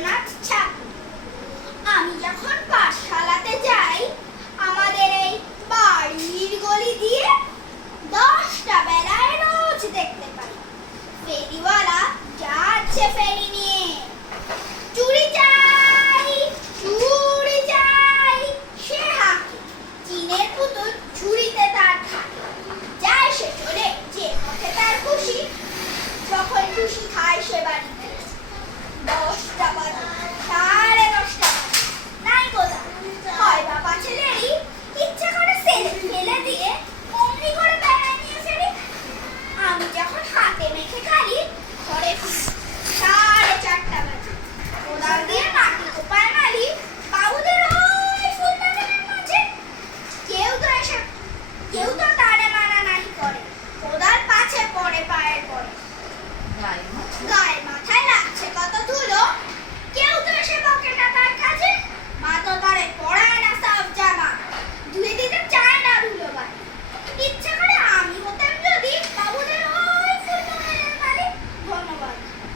রবীন্দ্রনাথ ঠাকুর। আমি যখন পাঠশালাতে যাই, আমাদের এই বাড়ির গলি দিয়ে 10টা বেলায় রোজ দেখতে পাই ফেরিওয়ালা যাচ্ছে ফেরি